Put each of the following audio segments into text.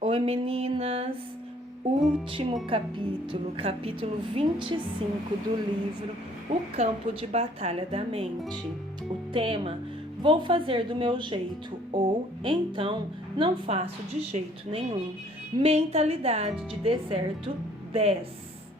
Oi meninas, último capítulo 25 do livro O Campo de Batalha da Mente. O tema: vou fazer do meu jeito ou então não faço de jeito nenhum. Mentalidade de deserto 10.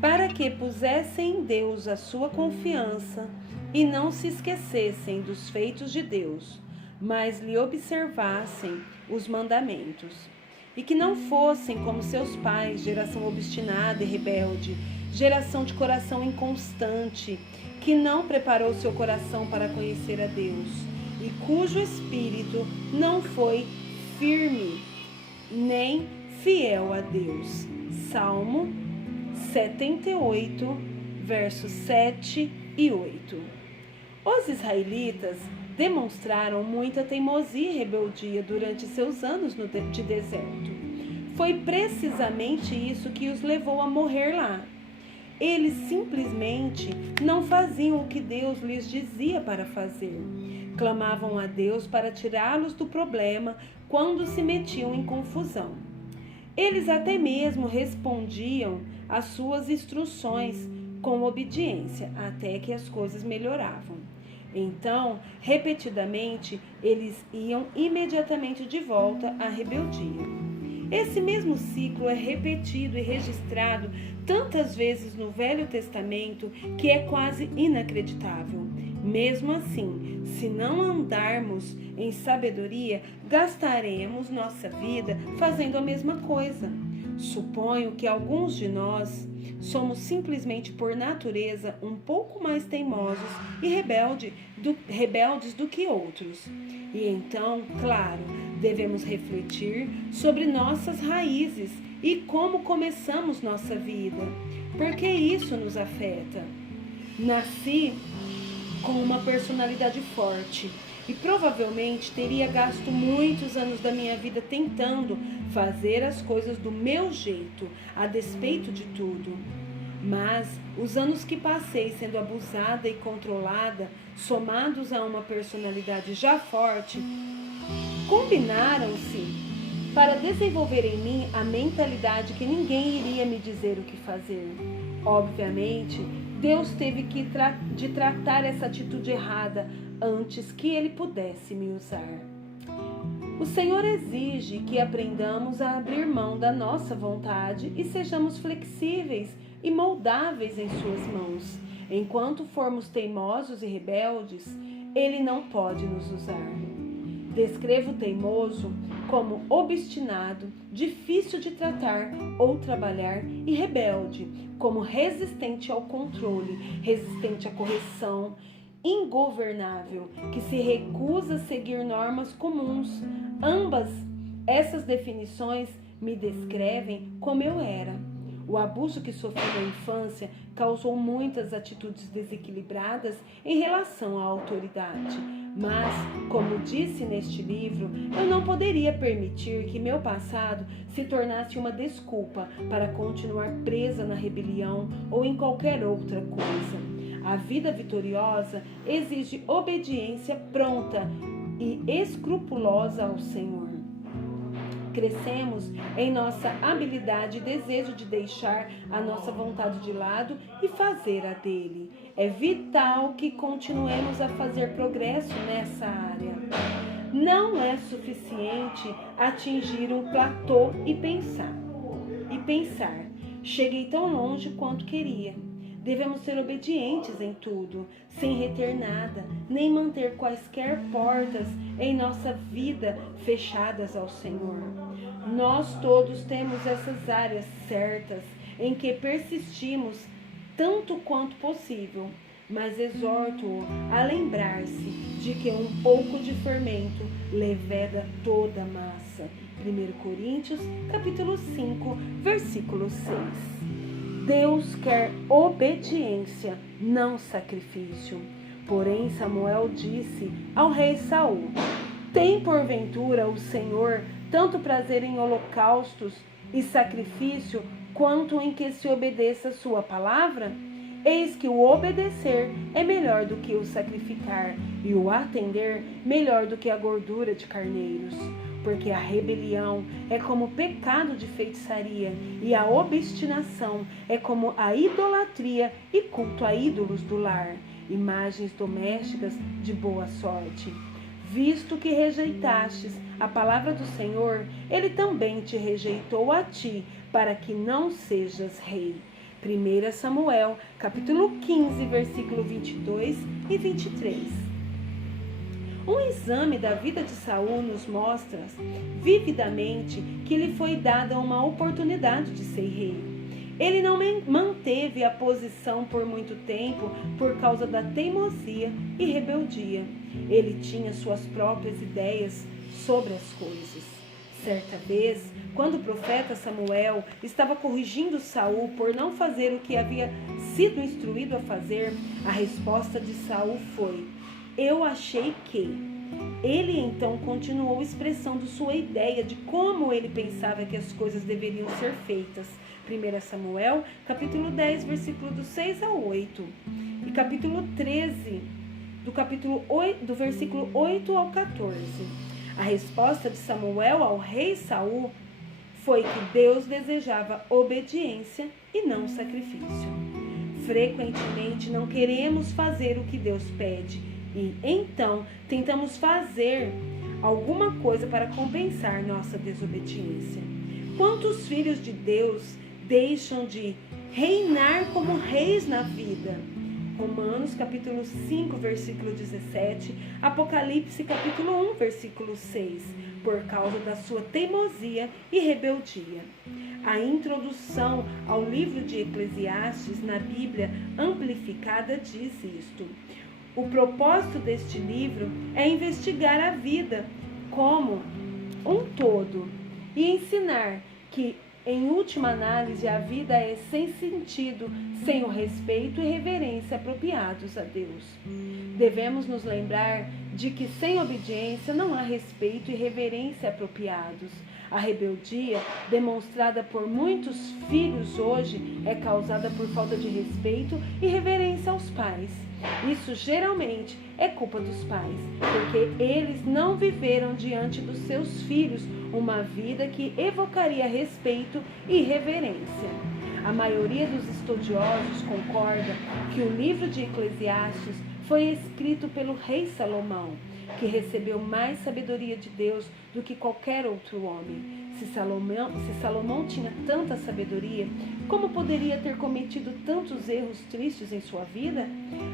Para que pusessem em Deus a sua confiança e não se esquecessem dos feitos de Deus, mas lhe observassem os mandamentos, e que não fossem como seus pais, geração obstinada e rebelde, geração de coração inconstante, que não preparou seu coração para conhecer a Deus, e cujo espírito não foi firme nem fiel a Deus. Salmo 78, versos 7 e 8. Os israelitas demonstraram muita teimosia e rebeldia durante seus anos de deserto. Foi precisamente isso que os levou a morrer lá. Eles simplesmente não faziam o que Deus lhes dizia para fazer. Clamavam a Deus para tirá-los do problema quando se metiam em confusão. Eles até mesmo respondiam às suas instruções com obediência, até que as coisas melhoravam. Então, repetidamente, eles iam imediatamente de volta à rebeldia. Esse mesmo ciclo é repetido e registrado tantas vezes no Velho Testamento que é quase inacreditável. Mesmo assim, se não andarmos em sabedoria, gastaremos nossa vida fazendo a mesma coisa. Suponho que alguns de nós somos simplesmente por natureza um pouco mais teimosos e rebeldes do que outros. E então, claro, devemos refletir sobre nossas raízes e como começamos nossa vida, porque isso nos afeta. Nasci com uma personalidade forte e provavelmente teria gasto muitos anos da minha vida tentando fazer as coisas do meu jeito, a despeito de tudo. Mas os anos que passei sendo abusada e controlada, somados a uma personalidade já forte, combinaram-se para desenvolver em mim a mentalidade que ninguém iria me dizer o que fazer. Obviamente, Deus teve de tratar essa atitude errada antes que Ele pudesse me usar. O Senhor exige que aprendamos a abrir mão da nossa vontade e sejamos flexíveis e moldáveis em suas mãos. Enquanto formos teimosos e rebeldes, Ele não pode nos usar. Descrevo o teimoso como obstinado, difícil de tratar ou trabalhar, e rebelde como resistente ao controle, resistente à correção, ingovernável, que se recusa a seguir normas comuns. Ambas essas definições me descrevem como eu era. O abuso que sofri na infância causou muitas atitudes desequilibradas em relação à autoridade. Mas, como disse neste livro, eu não poderia permitir que meu passado se tornasse uma desculpa para continuar presa na rebelião ou em qualquer outra coisa. A vida vitoriosa exige obediência pronta e escrupulosa ao Senhor. Crescemos em nossa habilidade e desejo de deixar a nossa vontade de lado e fazer a dele. É vital que continuemos a fazer progresso nessa área. Não é suficiente atingir um platô e pensar, cheguei tão longe quanto queria. Devemos ser obedientes em tudo, sem reter nada, nem manter quaisquer portas em nossa vida fechadas ao Senhor. Nós todos temos essas áreas certas em que persistimos tanto quanto possível, mas exorto-o a lembrar-se de que um pouco de fermento leveda toda a massa. 1 Coríntios, capítulo 5, versículo 6. Deus quer obediência, não sacrifício. Porém, Samuel disse ao rei Saul: tem porventura o Senhor tanto prazer em holocaustos e sacrifício, quanto em que se obedeça a sua palavra? Eis que o obedecer é melhor do que o sacrificar, e o atender melhor do que a gordura de carneiros. porque a rebelião é como o pecado de feitiçaria, e a obstinação é como a idolatria e culto a ídolos do lar, imagens domésticas de boa sorte. Visto que rejeitastes a palavra do Senhor, ele também te rejeitou a ti, para que não sejas rei. 1 Samuel, capítulo 15, versículo 22 e 23. Um exame da vida de Saul nos mostra vividamente que lhe foi dada uma oportunidade de ser rei. Ele não manteve a posição por muito tempo por causa da teimosia e rebeldia. Ele tinha suas próprias ideias sobre as coisas. Certa vez, quando o profeta Samuel estava corrigindo Saul por não fazer o que havia sido instruído a fazer, a resposta de Saul foi: "Eu achei que." Ele então continuou expressando sua ideia de como ele pensava que as coisas deveriam ser feitas. 1 Samuel, capítulo 10, versículo do 6 ao 8. E capítulo 13, do versículo 8 ao 14. A resposta de Samuel ao rei Saul foi que Deus desejava obediência e não sacrifício. Frequentemente não queremos fazer o que Deus pede e então tentamos fazer alguma coisa para compensar nossa desobediência. Quantos filhos de Deus deixam de reinar como reis na vida? Romanos capítulo 5, versículo 17, Apocalipse capítulo 1, versículo 6, por causa da sua teimosia e rebeldia. A introdução ao livro de Eclesiastes na Bíblia Amplificada diz isto: o propósito deste livro é investigar a vida como um todo e ensinar que, em última análise, a vida é sem sentido, sem o respeito e reverência apropriados a Deus. Devemos nos lembrar de que sem obediência não há respeito e reverência apropriados. A rebeldia, demonstrada por muitos filhos hoje, é causada por falta de respeito e reverência aos pais. Isso geralmente é culpa dos pais, porque eles não viveram diante dos seus filhos uma vida que evocaria respeito e reverência. A maioria dos estudiosos concorda que o livro de Eclesiastes foi escrito pelo rei Salomão, que recebeu mais sabedoria de Deus do que qualquer outro homem. Se Salomão tinha tanta sabedoria, como poderia ter cometido tantos erros tristes em sua vida?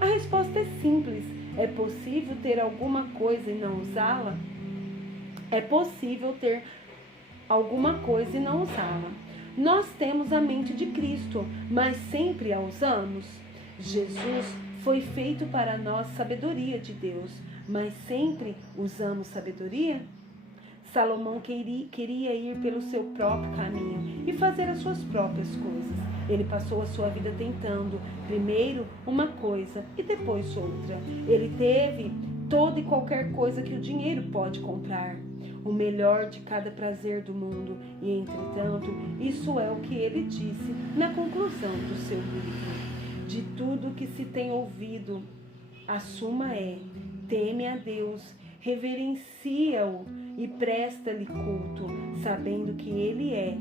A resposta é simples. É possível ter alguma coisa e não usá-la? É possível ter alguma coisa e não usá-la. Nós temos a mente de Cristo, mas sempre a usamos? Jesus foi feito para nós sabedoria de Deus, mas sempre usamos sabedoria? Salomão queria ir pelo seu próprio caminho e fazer as suas próprias coisas. Ele passou a sua vida tentando, primeiro uma coisa e depois outra. Ele teve toda e qualquer coisa que o dinheiro pode comprar, o melhor de cada prazer do mundo. E, entretanto, isso é o que ele disse na conclusão do seu livro. De tudo que se tem ouvido, a suma é: teme a Deus, reverencia-o e presta-lhe culto, sabendo que ele é.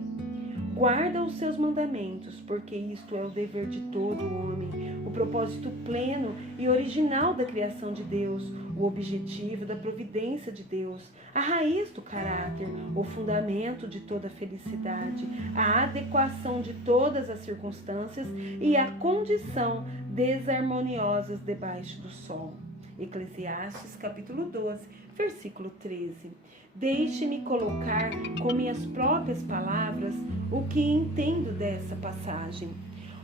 Guarda os seus mandamentos, porque isto é o dever de todo homem, o propósito pleno e original da criação de Deus, o objetivo da providência de Deus, a raiz do caráter, o fundamento de toda felicidade, a adequação de todas as circunstâncias e a condição desarmoniosas debaixo do sol. Eclesiastes capítulo 12, versículo 13. Deixe-me colocar com minhas próprias palavras o que entendo dessa passagem.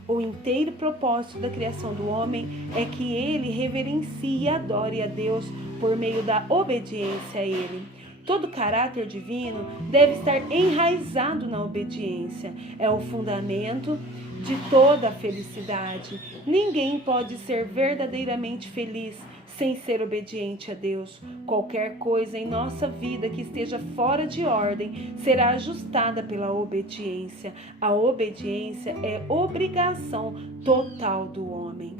O inteiro propósito da criação do homem é que ele reverencie e adore a Deus por meio da obediência a ele. Todo caráter divino deve estar enraizado na obediência. É o fundamento de toda a felicidade. Ninguém pode ser verdadeiramente feliz sem ser obediente a Deus. Qualquer coisa em nossa vida que esteja fora de ordem será ajustada pela obediência. A obediência é obrigação total do homem.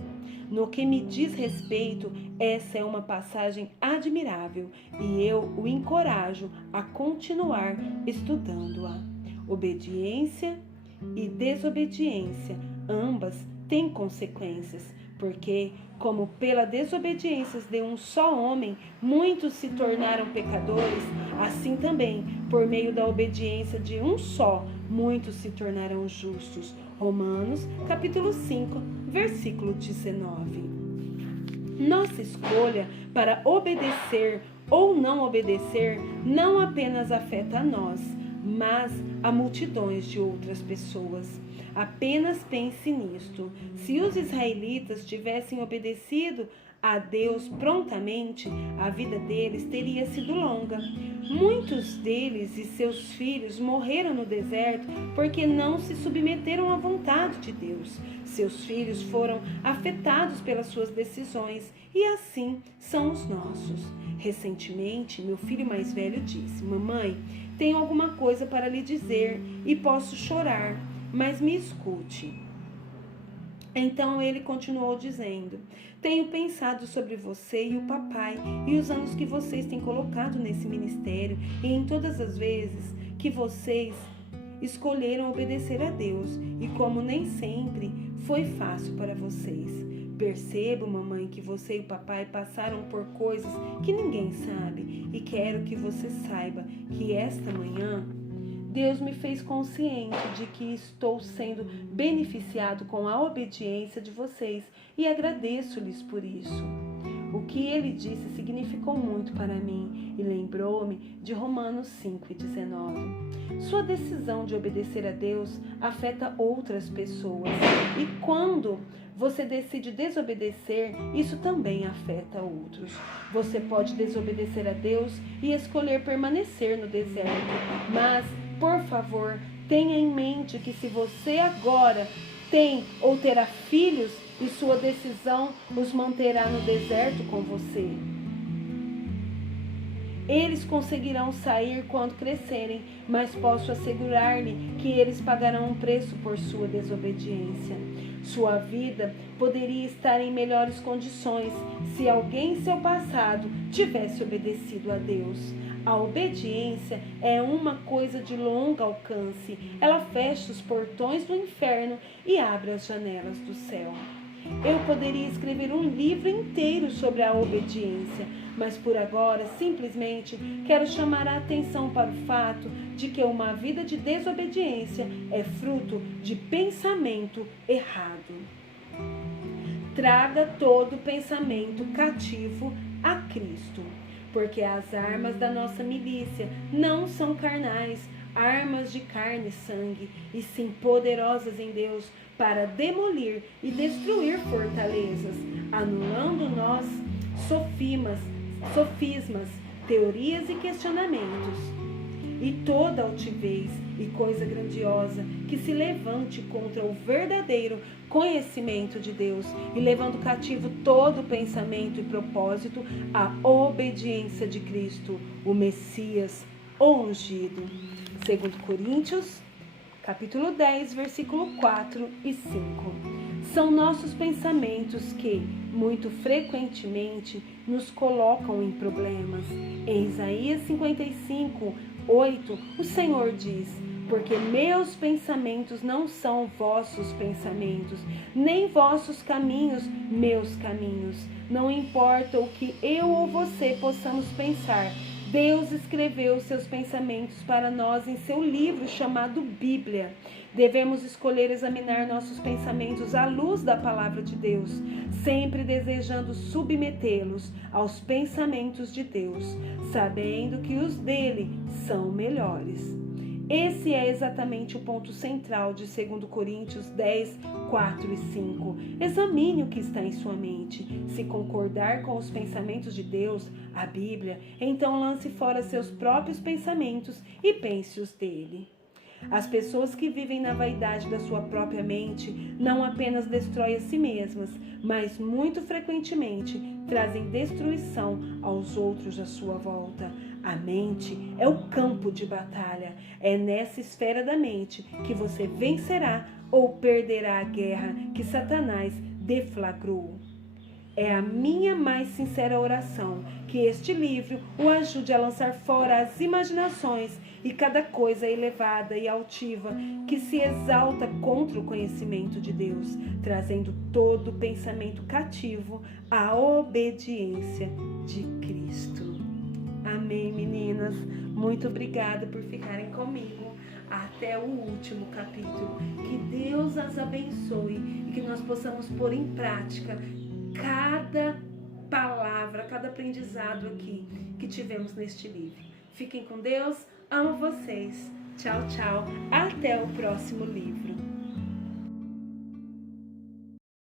No que me diz respeito, essa é uma passagem admirável e eu o encorajo a continuar estudando-a. Obediência e desobediência, ambas têm consequências, porque, como pela desobediência de um só homem, muitos se tornaram pecadores, assim também, por meio da obediência de um só, muitos se tornarão justos. Romanos, capítulo 5, versículo 19. Nossa escolha para obedecer ou não obedecer não apenas afeta a nós, mas a multidões de outras pessoas. Apenas pense nisto. Se os israelitas tivessem obedecido a Deus prontamente, a vida deles teria sido longa. Muitos deles e seus filhos morreram no deserto porque não se submeteram à vontade de Deus. Seus filhos foram afetados pelas suas decisões e assim são os nossos. Recentemente, meu filho mais velho disse: Mamãe, tenho alguma coisa para lhe dizer e posso chorar, mas me escute. Então ele continuou dizendo: tenho pensado sobre você e o papai e os anos que vocês têm colocado nesse ministério e em todas as vezes que vocês escolheram obedecer a Deus e como nem sempre foi fácil para vocês. Percebo, mamãe, que você e o papai passaram por coisas que ninguém sabe e quero que você saiba que esta manhã Deus me fez consciente de que estou sendo beneficiado com a obediência de vocês e agradeço-lhes por isso. O que ele disse significou muito para mim e lembrou-me de Romanos 5:19. Sua decisão de obedecer a Deus afeta outras pessoas e quando você decide desobedecer, isso também afeta outros. Você pode desobedecer a Deus e escolher permanecer no deserto, mas por favor, tenha em mente que se você agora tem ou terá filhos e sua decisão os manterá no deserto com você. Eles conseguirão sair quando crescerem, mas posso assegurar-lhe que eles pagarão um preço por sua desobediência. Sua vida poderia estar em melhores condições se alguém em seu passado tivesse obedecido a Deus. A obediência é uma coisa de longo alcance. Ela fecha os portões do inferno e abre as janelas do céu. Eu poderia escrever um livro inteiro sobre a obediência, mas por agora simplesmente quero chamar a atenção para o fato de que uma vida de desobediência é fruto de pensamento errado. Traga todo pensamento cativo a Cristo. Porque as armas da nossa milícia não são carnais, armas de carne e sangue, e sim poderosas em Deus para demolir e destruir fortalezas, anulando nós sofismas, teorias e questionamentos, e toda altivez e coisa grandiosa que se levante contra o verdadeiro conhecimento de Deus e levando cativo todo pensamento e propósito à obediência de Cristo, o Messias, o ungido. 2 Coríntios, capítulo 10, versículo 4 e 5. São nossos pensamentos que, muito frequentemente, nos colocam em problemas. Em Isaías 55, 8, o Senhor diz: porque meus pensamentos não são vossos pensamentos, nem vossos caminhos, meus caminhos. Não importa o que eu ou você possamos pensar, Deus escreveu seus pensamentos para nós em seu livro chamado Bíblia. Devemos escolher examinar nossos pensamentos à luz da palavra de Deus, sempre desejando submetê-los aos pensamentos de Deus, sabendo que os dele são melhores. Esse é exatamente o ponto central de 2 Coríntios 10, 4 e 5. Examine o que está em sua mente. Se concordar com os pensamentos de Deus, a Bíblia, então lance fora seus próprios pensamentos e pense os dele. As pessoas que vivem na vaidade da sua própria mente não apenas destroem a si mesmas, mas muito frequentemente trazem destruição aos outros à sua volta. A mente é o campo de batalha. É nessa esfera da mente que você vencerá ou perderá a guerra que Satanás deflagrou. É a minha mais sincera oração que este livro o ajude a lançar fora as imaginações e cada coisa elevada e altiva que se exalta contra o conhecimento de Deus, trazendo todo pensamento cativo à obediência de Cristo. Amém, meninas? Muito obrigada por ficarem comigo até o último capítulo. Que Deus as abençoe e que nós possamos pôr em prática cada palavra, cada aprendizado aqui que tivemos neste livro. Fiquem com Deus, amo vocês. Tchau, tchau. Até o próximo livro.